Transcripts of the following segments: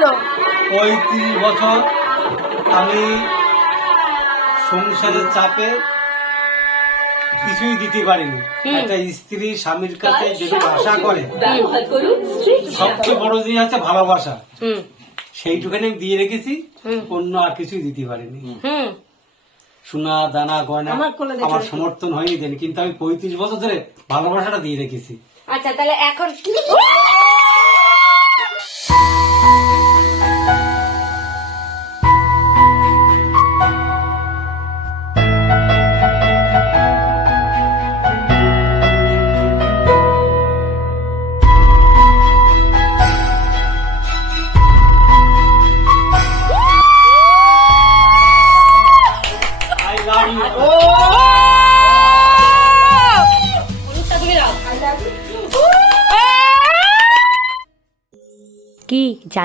বলো পঁয়ত্রিশ বছর আমি সংসারের চাপে কিছুই দিতে পারিনি। একটা স্ত্রী স্বামীর কাছে আশা করে সবচেয়ে বড় জিনিস আছে ভালোবাসা। সেইটুখানি দিয়ে রেখেছি অন্য আর কিছুই দিতে পারিনি। হুম। সোনা দানা গয়না আমার। সমর্থন হয়নি দেন কিন্তু আমি পঁয়ত্রিশ বছর ধরে ভালোবাসাটা দিয়ে রেখেছি। আচ্ছা তাহলে এখন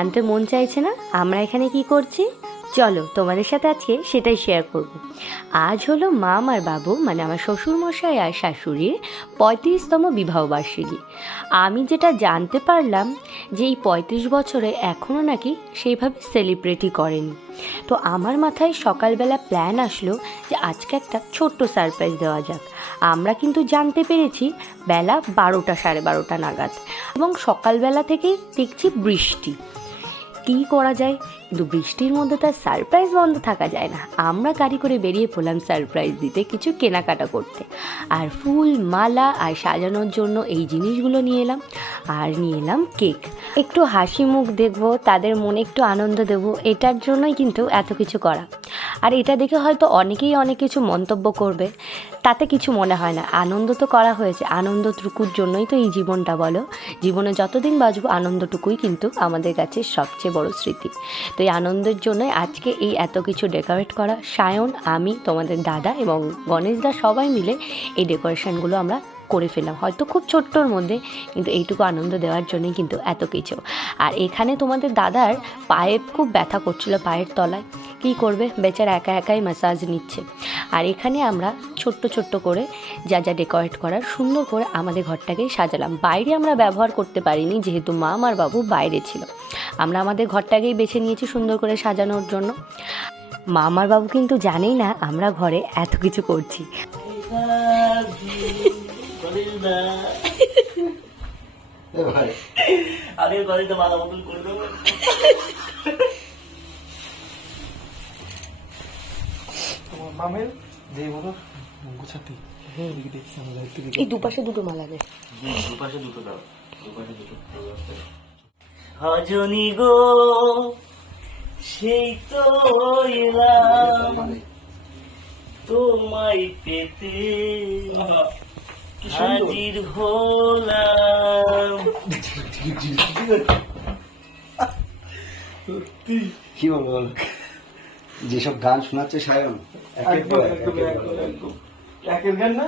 জানতে মন চাইছে না, আমরা এখানে কি করছি? চলো, তোমাদের সাথে আজকে সেটাই শেয়ার করব। আজ হলো মা আমার বাবু মানে আমার শ্বশুরমশাই আর শাশুড়ির পঁয়ত্রিশতম বিবাহবার্ষিকী আমি যেটা জানতে পারলাম যে এই পঁয়ত্রিশ বছরে এখনও নাকি সেইভাবে সেলিব্রেটই করেনি। তো আমার মাথায় সকালবেলা প্ল্যান আসলো যে আজকে একটা ছোট্ট সারপ্রাইজ দেওয়া যাক। আমরা কিন্তু জানতে পেরেছি বেলা বারোটা সাড়ে বারোটা নাগাদ এবং সকালবেলা থেকেই দেখছি বৃষ্টি। কী করা যায়? কিন্তু বৃষ্টির মধ্যে তার সারপ্রাইজ বন্ধ থাকা যায় না। আমরা গাড়ি করে বেরিয়ে পড়লাম সারপ্রাইজ দিতে কিছু কেনাকাটা করতে। আর ফুল, মালা আর সাজানোর জন্য এই জিনিসগুলো নিয়ে এলাম। আর নিয়ে এলাম কেক। একটু হাসি মুখ দেখব, তাদের মনে একটু আনন্দ দেবো, এটার জন্যই কিন্তু এত কিছু করা। আর এটা দেখে হয়তো অনেকেই অনেক কিছু মন্তব্য করবে। তাতে কিছু মনে হয় না। আনন্দ তো করা হয়েছে। আনন্দটুকুর জন্যই তো এই জীবনটা বলো। জীবনে যতদিন বাঁচবো, আনন্দটুকুই কিন্তু আমাদের কাছে সবচেয়ে বড় স্মৃতি। তো এই আনন্দের জন্য আজকে এই এত কিছু ডেকোরেট করা, সায়ন, আমি, তোমাদের দাদা এবং গণেশদা সবাই মিলে এই ডেকোরেশনগুলো আমরা করে ফেললাম। হয়তো খুব ছোট্টর মধ্যে, কিন্তু এইটুকু আনন্দ দেওয়ার জন্যই কিন্তু এত কিছু। আর এখানে তোমাদের দাদার পায়ে খুব ব্যথা করছিল পায়ের তলায়। কী করবে? বেচারা একা একাই ম্যাসাজ নিচ্ছে। আর এখানে আমরা ছোট্ট ছোট্ট করে যা যা ডেকোরেট করার সুন্দর করে আমাদের ঘরটাকে সাজালাম। বাইরে আমরা ব্যবহার করতে পারিনি, যেহেতু মা আমার বাবু বাইরে ছিল। আমরা আমাদের ঘরটাকেই বেছে নিয়েছি সুন্দর করে সাজানোর জন্য। মা আমার বাবু কিন্তু জানেই না আমরা ঘরে এত কিছু করছি। আগে বাড়িতে মালা মতন করে মামের যে বলো গুছাতি এদিকে দেখছি আমরা একটু এই দুপাশে দুটো মালা দে। দুপাশে দুটো দাও। দুপাশে দুটো হজনি গো সেই তো এলাম। তোমায় পেতে। হাজির হলাম। কি বলব বলো? যেসব গান শোনাচ্ছে সায়ন একের পর এক, এক। একের গান না?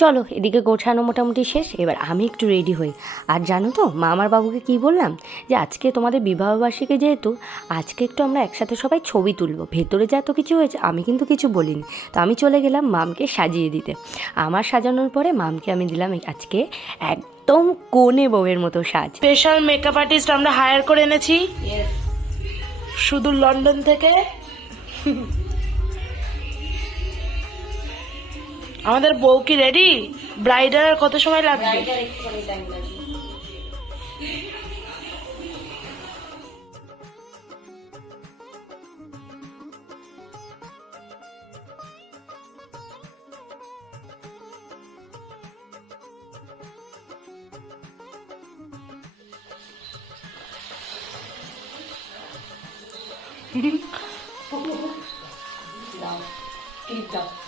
চলো এদিকে গোছানো মোটামুটি শেষ এবার আমি একটু রেডি হই। আর জানো তো মা আমার বাবুকে কি বললাম? যে আজকে তোমাদের বিবাহবার্ষিকী যেহেতু আজকে একটু আমরা একসাথে সবাই ছবি তুলবো। ভেতরে যা তো কিছু হয়েছে আমি কিন্তু কিছু বলিনি। তো আমি চলে গেলাম মামকে সাজিয়ে দিতে। আমার সাজানোর পরে মামকে আমি দিলাম এই আজকে একদম কোণে বউয়ের মতো সাজ। স্পেশাল মেকআপ আর্টিস্ট আমরা হায়ার করে এনেছি। শুধু লন্ডন থেকে। আমাদের বউ কি রেডি ব্রাইডার আর কত সময় লাগবে?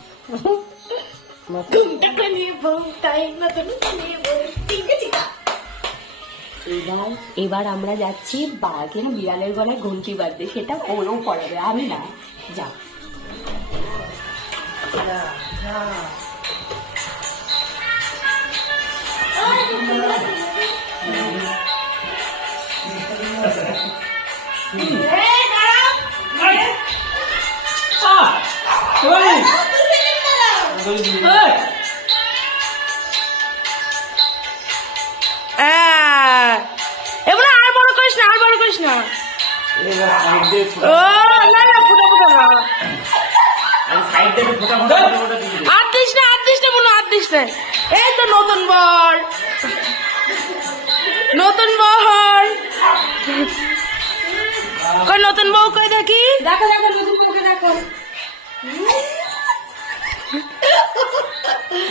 এবার এবার আমরা যাচ্ছি বাঘের বিড়ালের গলায় ঘুমটি বাঁধতে সেটা ওরও পড়াবে, আমি না। যা করিস না ও না না ফুটা ফুটা না। সাইড থেকে ফোটা ফোটা ফোটা ফোটা দিয়ে দে। আর দিস না আর দিস না মনে আর দিস না। এই তো নতুন বর। নতুন বর। কই নতুন বউ কই দেখি? দেখো দেখো নতুন বউকে দেখো।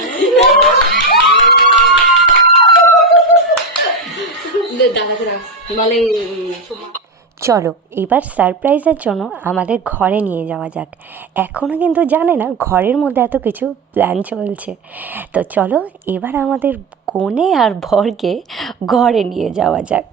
চলো, এবার সারপ্রাইজের জন্য আমাদের ঘরে নিয়ে যাওয়া যাক। এখনও কিন্তু জানে না, ঘরের মধ্যে এত কিছু প্ল্যান চলছে। তো চলো, এবার আমাদের কোণে আর ভরকে ঘরে নিয়ে যাওয়া যাক।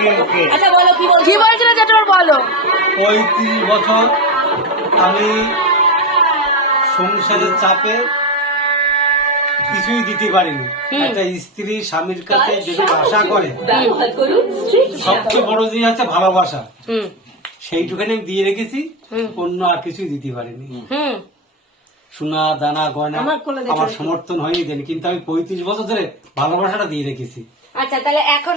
কি? বলছিল যেটা বলো। পঁয়ত্রিশ বছর আমি সংসারের চাপে কিছুই দিতে পারিনি। একটা স্ত্রী স্বামীর কাছে যেটুকু আশা করে সবচেয়ে বড় জিনিস হচ্ছে ভালোবাসা। হুম। সেইটুখানি আমি দিয়ে রেখেছি অন্য আর কিছুই দিতে পারিনি। সোনা দানা গয়না আমার সমর্থন হয়নি দেন কিন্তু আমি পঁয়ত্রিশ বছর ধরে ভালোবাসাটা দিয়ে রেখেছি। আচ্ছা তাহলে এখন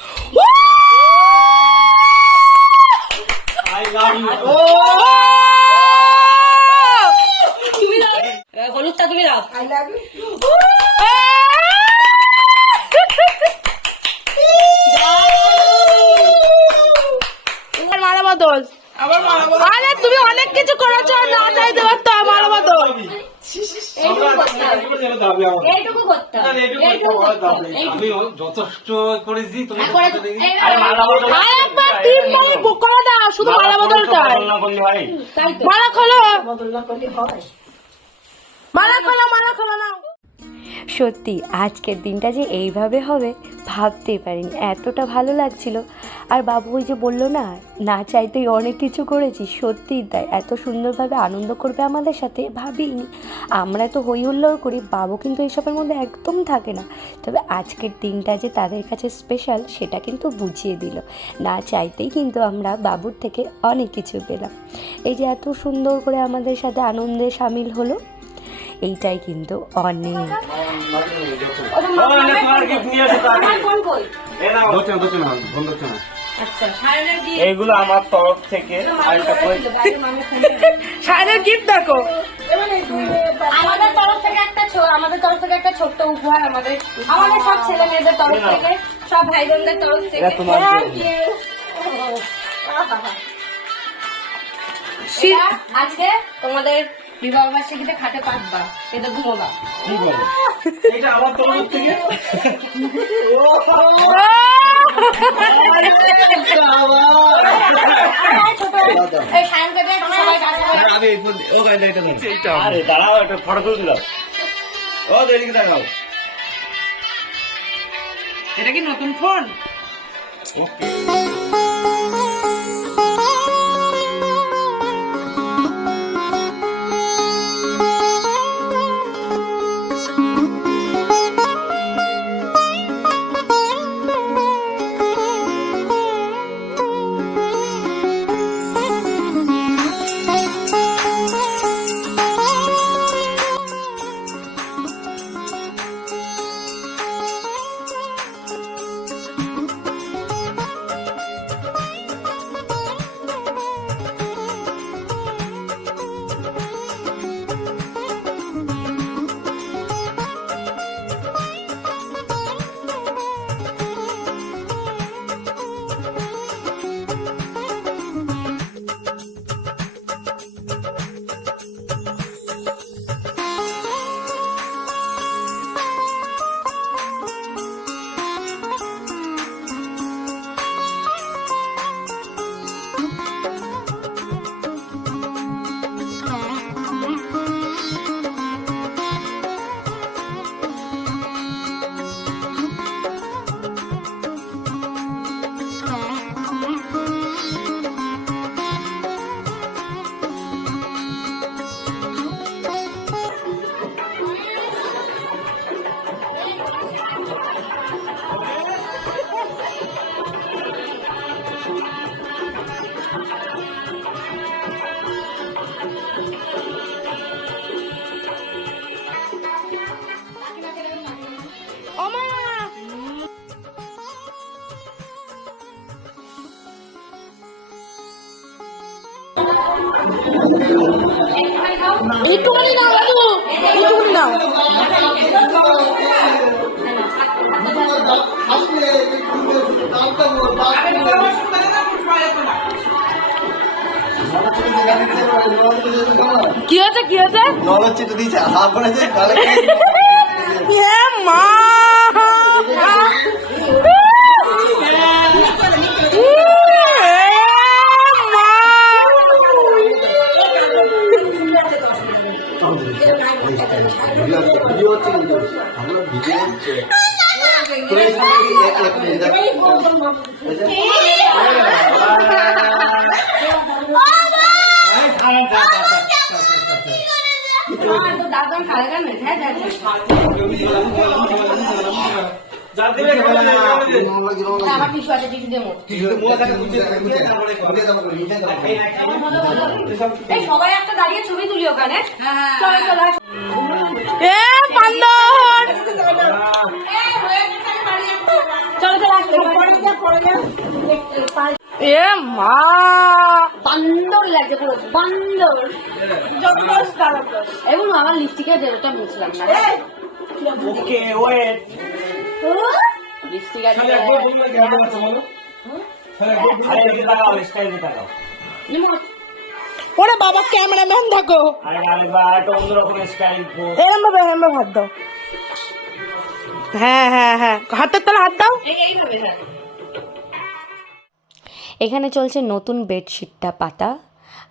যথেষ্ট করেছি তুমি মালা বলে। বুক শুধু মালা হয়। খোলো। মালা খোলো মালা খোলো না সত্যি, আজকের দিনটা যে এইভাবে হবে ভাবতেই পারিনি। এতটা ভালো লাগছিল। আর বাবু ওই যে বলল না না চাইতেই অনেক কিছু করেছি, সত্যিই তাই। এত সুন্দরভাবে আনন্দ করবে আমাদের সাথে ভাবিনি। আমরা তো হই হুল্লোড় করি, বাবু কিন্তু এইসবের মধ্যে একদম থাকে না। তবে আজকের দিনটা যে তাদের কাছে স্পেশাল সেটা কিন্তু বুঝিয়ে দিল। না চাইতেই কিন্তু আমরা বাবুর থেকে অনেক কিছু পেলাম। এই যে এত সুন্দর করে আমাদের সাথে আনন্দে সামিল হলো। এইটাই কিন্তু অনেক। আমার আচ্ছা সায়নের দিয়ে এইগুলো আমার তরফ থেকে আরেকটা গিফট দেখো। আমাদের তরফ থেকে একটা আমাদের তরফ থেকে একটা ছোট্ট উপহার আমাদের আমাদের সব ছেলে মেয়েদের তরফ থেকে সব ভাই বোনদের তরফ থেকে। আজকে তোমাদের বিবাহ বার্ষিকীতে খাটে পাঠবা এটা ঘুমোবা। এটা আমার তরফ থেকে দাঁড়াও একটা ফটো তুলে দিলাম ও এটা কি নতুন ফোন? একটুখানি নাও দাদু। একটুখানি নাও কি হয়েছে কি হয়েছে? করেছে মা! সবাই একটা দাঁড়িয়ে ছবি তুলি ওখানে এ। এ মা। বান্দর লাগছে পুরো বান্দর। এবং আমার লিপস্টিকের যেটা মুছলাম না। ওকে ওয়েট লিপস্টিক আছে। আরে এদিকে তাকাও স্টাইলে তাকাও ওরে বাবা ক্যামেরাম্যান স্টাইল এরম ভাবে এরম ভাবে হাত দাও। হ্যাঁ হ্যাঁ হ্যাঁ। হাতের তলে হাত দাও। হ্যাঁ। এখানে চলছে নতুন বেডশিটটা পাতা।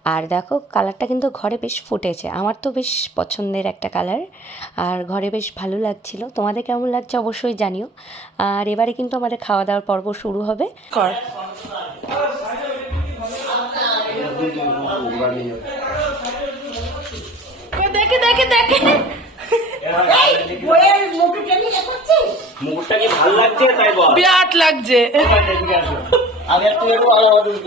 আর দেখো কালারটা কিন্তু ঘরে বেশ ফুটেছে। আমার তো বেশ পছন্দের একটা কালার। আর ঘরে বেশ ভালো লাগছিল। তোমাদের কেমন লাগছে অবশ্যই জানিও। আর এবারে কিন্তু আমাদের খাওয়া দাওয়ার পর্ব শুরু হবে। দেখে দেখে দেখে। মুখটা কি ভালো লাগছে তাই বল? বিরাট লাগছে। আমি একটু একটু আলাদা করি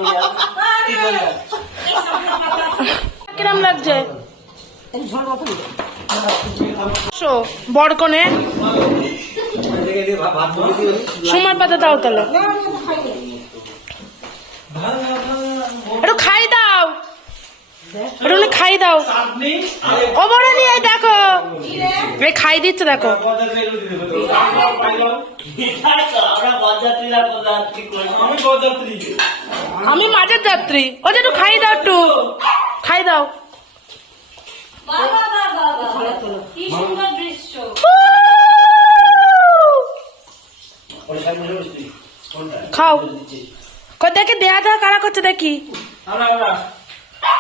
কিরম লাগছে? বরকনে। সময় পাতা দাও তাহলে। একটু খাই একটু খাই দাও। ও বড় নিয়ে দেখো। খাই দিচ্ছে দেখো। আমি মাঝের যাত্রী। ও যে একটু খাই দাও একটু। খাই দাও। খাও। দেখে দেয়া দেওয়া কারা করছে দেখি। আমরা আমরা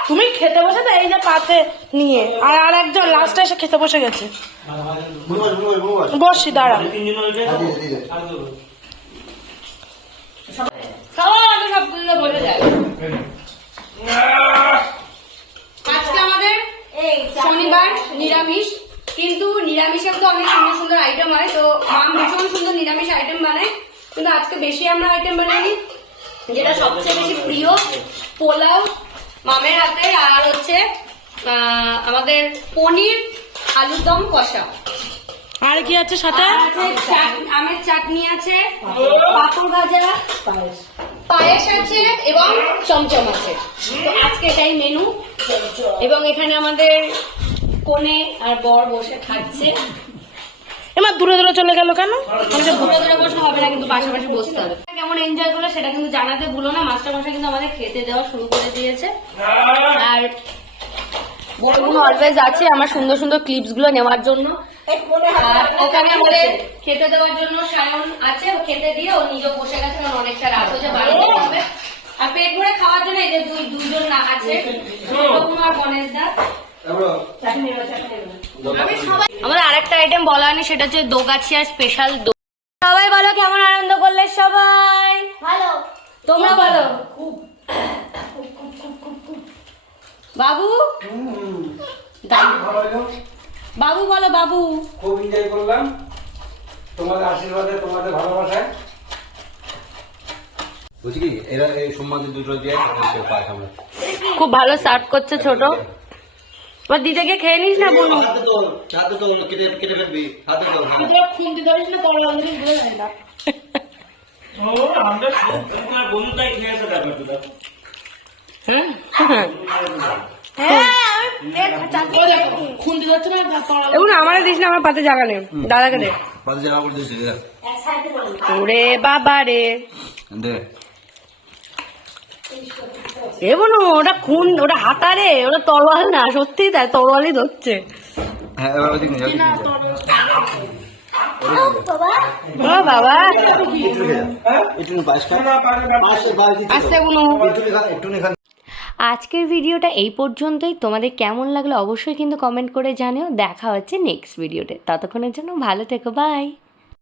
তুমি খেতে বসে তো এই যে পাতে নিয়ে, আর আর একজন লাস্টে এসে খেতে বসে গেছে। বসি, দাঁড়া। আজকে আমাদের শনিবার, নিরামিষ। কিন্তু নিরামিষেও তো অনেক সুন্দর সুন্দর আইটেম হয়, তো মাম ভীষণ সুন্দর নিরামিষ আইটেম বানায়। কিন্তু আজকে বেশি আমরা আইটেম বানাইনি। যেটা সবচেয়ে বেশি প্রিয়, পোলাও। মামের হাতে আর হচ্ছে আহ, আমাদের পনির আলুর দম কষা। আর কি আছে সাথে? আমের চাটনি আছে পাপড় ভাজা পায়েস। আছে এবং চমচম আছে। তো আজকে এটাই মেনু এবং এখানে আমাদের কোণে আর বর বসে খাচ্ছে। এবার দূরে দূরে চলে গেল কেন? দূরে দূরে বসে হবে না, কিন্তু পাশাপাশি বসতে হবে। কেমন এনজয় করল সেটা কিন্তু জানাতে ভুলো না। মাস্টার মশাই কিন্তু আমাদের খেতে দেওয়া শুরু করে দিয়েছে। আর আমার সুন্দর সুন্দর ক্লিপসগুলো নেওয়ার জন্য। ওখানে আমাদের খেতে দেওয়ার জন্য সায়ন আছে খেতে দিয়ে ও নিজেও বসে গেছে অনেকটা রাত হয়েছে হবে আর পেট ভরে খাওয়ার জন্য এই যে দুই দুইজন না আছে গণেশ দা। আমাদের আরেকটা আইটেম বলা হয়নি সেটা হচ্ছে দোগাছিয়ার স্পেশাল সবাই বলো কেমন আনন্দ করলে সবাই? ভালো। তোমরা বলো। বাবু? বাবু বলো বাবু। খুব এনজয় করলাম। তোমাদের আশীর্বাদে তোমাদের ভালোবাসায়। বুঝলি? এরা এই সম্মানের দুটো দিয়ে আমরা খুব ভালো সার্ভ করছে ছোট। এবার দিদিকে খেয়ে নিস না বোন। হাতে তো হাতে তো কেটে কেটে ফেলবি হাতে তো খুন্তি ধরিস না বলে না। ও আমরা তোমার বন্ধুটাই ধরছে না আমার দিস না আমার পাতে জায়গা নেই। দাদাকে দে। ওরে বাবা রে দে। এ বলো ওটা খুন ওটা হাতা রে ওটা তরোয়াল না সত্যি তাই তরোয়ালই ধরছে। হ্যাঁ বাবা। আস্তে কোনো। আজকের ভিডিওটা এই পর্যন্তই। তোমাদের কেমন লাগল অবশ্যই কিন্তু কমেন্ট করে জানিও। দেখা হচ্ছে নেক্সট ভিডিওতে ততক্ষণের জন্য ভালো থেকো বাই